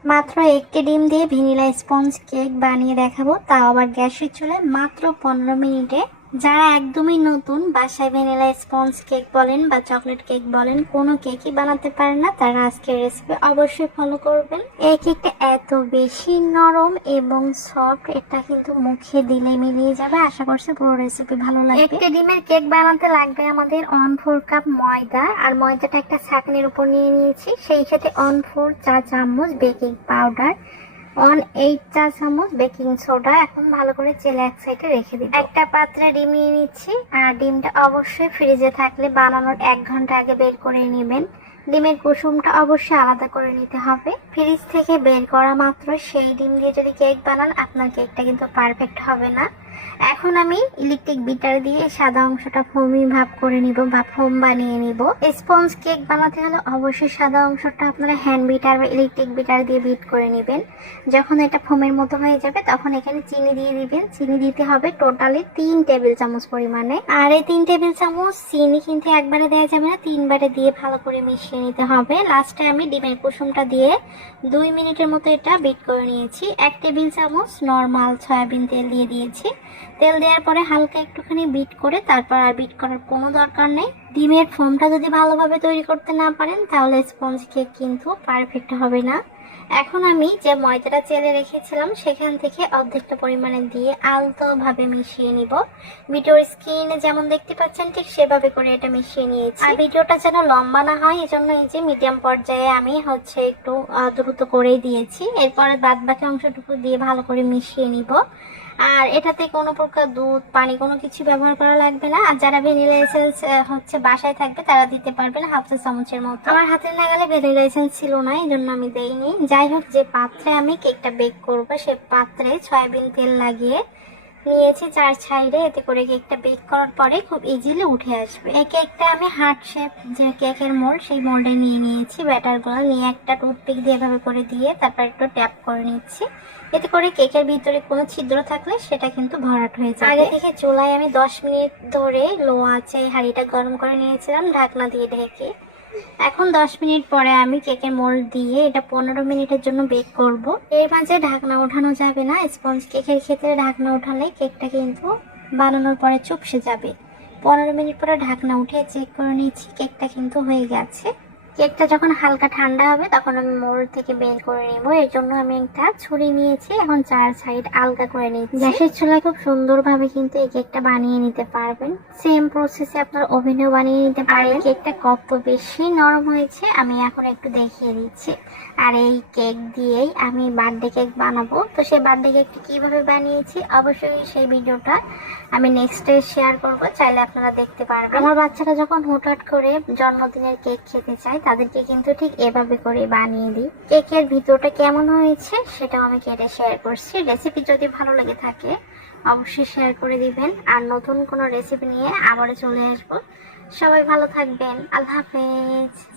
মাত্র একটি ডিম দিয়ে ভ্যানিলা স্পঞ্জ কেক বানিয়ে দেখাবো, তাও আবার গ্যাসের চুলায় মাত্র 15 মিনিটে। যারা একদমই নতুন, বাসায় ভ্যানিলা স্পঞ্জ কেক বলেন বা চকলেট কেক বলেন, কোনো কেকই বানাতে পারেন না, তারা আজকের রেসিপি অবশ্যই ফলো করবেন। এই কেকটা এত বেশি নরম এবং সফট, এটা কিন্তু মুখে দিলে মিলিয়ে যাবে। আশা করছি পুরো রেসিপি ভালো লাগবে। একটা ডিমের কেক বানাতে লাগবে আমাদের 1/4 কাপ ময়দা, আর ময়দাটা একটা ছাঁকনির উপর নিয়ে নিয়েছি। সেই সাথে 1/4 চা চামচ বেকিং পাউডার, 1/8 চা চামচ বেকিং সোডা। এখন ভালো করে চেলে এক সাইডে রেখে দিই। একটা পাত্রে ডিম নিয়ে নিচ্ছি, আর ডিমটা অবশ্যই ফ্রিজে থাকলে বানানোর 1 ঘন্টা আগে বের করে নেবেন। ডিমের কুসুমটা অবশ্যই আলাদা করে নিতে হবে। ফ্রিজ থেকে বের করা মাত্র সেই ডিম দিয়ে যদি কেক বানান, আপনার কেকটা কিন্তু পারফেক্ট হবে না। এখন আমি ইলেকট্রিক বিটার দিয়ে সাদা অংশটা ফোমি ভাব করে নিব বা ফোম বানিয়ে নিব। স্পঞ্জ কেক বানাতে হলে অবশ্যই সাদা অংশটা আপনারা হ্যান্ড বিটার বা ইলেকট্রিক বিটার দিয়ে বিট করে নেবেন। যখন এটা ফোমের মতো হয়ে যাবে, তখন এখানে চিনি দিয়ে দিবেন। চিনি দিতে হবে টোটালি 3 টেবিল চামচ পরিমাণে। আর এই 3 টেবিল চামচ চিনি কিন্তু একবারে দেওয়া যাবে না, 3 বারে দিয়ে ভালো করে মিশিয়ে নিতে হবে। লাস্টে আমি ডিমের কুসুমটা দিয়ে 2 মিনিটের মতো এটা বিট করে নিয়েছি। 1 টেবিল চামচ নর্মাল সয়াবিন তেল দিয়ে দিয়েছি। তেল দেওয়ার পরে হালকা একটুখানি বিট করে তারপর আর বিট করার কোনো দরকার নেই। ডিমের ফোমটা যদি ভালোভাবে তৈরি করতে না পারেন, তাহলে স্পঞ্জ কেক কিন্তু পারফেক্ট হবে না। এখন আমি যে ময়দাটা চেলে রেখেছিলাম, সেখান থেকে অর্ধেকটা পরিমাণে দিয়ে আলতোভাবে মিশিয়ে নিব। ভিডিওর স্ক্রিনে যেমন দেখতে পাচ্ছেন, ঠিক সেভাবে করে এটা মিশিয়ে নিয়েছি। আর ভিডিওটা যেন লম্বা না হয়, এজন্য এই যে মিডিয়াম পর্যায়ে আমি একটু দ্রুত করেই দিয়েছি। এরপরে বাদ বাকি অংশটুকু দিয়ে ভালো করে মিশিয়ে নিব। আর এটাতে কোনো প্রকার দুধ, পানি কোনো কিছু ব্যবহার করা লাগবে না। আর যারা ভ্যানিলা এসেন্স বাসায় থাকবে, তারা দিতে পারবেন হাফ চা চামচের মতো। আমার হাতের নাগালে ভ্যানিলা এসেন্স ছিল না, এই জন্য আমি দেইনি। যাই হোক, যে পাত্রে আমি কেকটা বেক করবো, সে পাত্রে সয়াবিন তেল লাগিয়ে নিয়েছি 4 সাইডে। এতে করে কেকটা বেক করার পরে খুব ইজিলি উঠে আসবে। এই কেকটা আমি হার্ট শেপ যে কেকের মোল্ড, সেই মোল্ডে নিয়ে নিয়েছি। ব্যাটারগুলো নিয়ে একটা টুথপিক দিয়ে এভাবে করে দিয়ে তারপর একটু ট্যাপ করে নিচ্ছি। এতে করে কেকের ভিতরে কোনো ছিদ্র থাকলে সেটা কিন্তু ভরাট হয়ে যাবে। আগে থেকে চুলায় আমি 10 মিনিট ধরে লো আঁচে হাঁড়িটা গরম করে নিয়েছিলাম, ঢাকনা দিয়ে ঢেকে। এখন 10 মিনিট পরে আমি কেকের মোল্ড দিয়ে এটা 15 মিনিটের জন্য বেক করব। এর মাঝে ঢাকনা ওঠানো যাবে না। স্পঞ্জ কেকের ক্ষেত্রে ঢাকনা ওঠালে কেকটা কিন্তু বানানোর পরে চুপসে যাবে। 15 মিনিট পরে ঢাকনা উঠে চেক করে নিচ্ছি, কেকটা কিন্তু হয়ে গেছে। কেকটা যখন হালকা ঠান্ডা হবে, তখন আমি মোল্ড থেকে বের করে নেব। এর জন্য আমি একটা ছুরি নিয়েছি। এখন 4 সাইড আলগা করে নিচ্ছি। গ্যাসের চুলায় খুব সুন্দরভাবে কিন্তু এই কেকটা বানিয়ে নিতে পারবেন। সেম প্রসেসে আপনার ওভেনেও বানিয়ে নিতে পারবেন। কেকটা কত বেশি নরম হয়েছে আমি এখন একটু দেখিয়ে দিচ্ছি। আর এই কেক দিয়েই আমি বার্থডে কেক বানাবো। তো সেই বার্থডে কেকটা কিভাবে বানিয়েছি, অবশ্যই সেই ভিডিওটা আমি নেক্সট ডে শেয়ার করব, চাইলে আপনারা দেখতে পারবেন। আমার বাচ্চারা যখন হুটহাট করে জন্মদিনের কেক খেতে চায়, তাদেরকে কিন্তু ঠিক এভাবে করে বানিয়ে দিই। কেকের ভিতরটা কেমন হয়েছে সেটাও আমি কেটে শেয়ার করছি। রেসিপি যদি ভালো লেগে থাকে, অবশ্যই শেয়ার করে দিবেন। আর নতুন কোনো রেসিপি নিয়ে আবারও চলে আসবো। সবাই ভালো থাকবেন। আল্লাহ হাফেজ।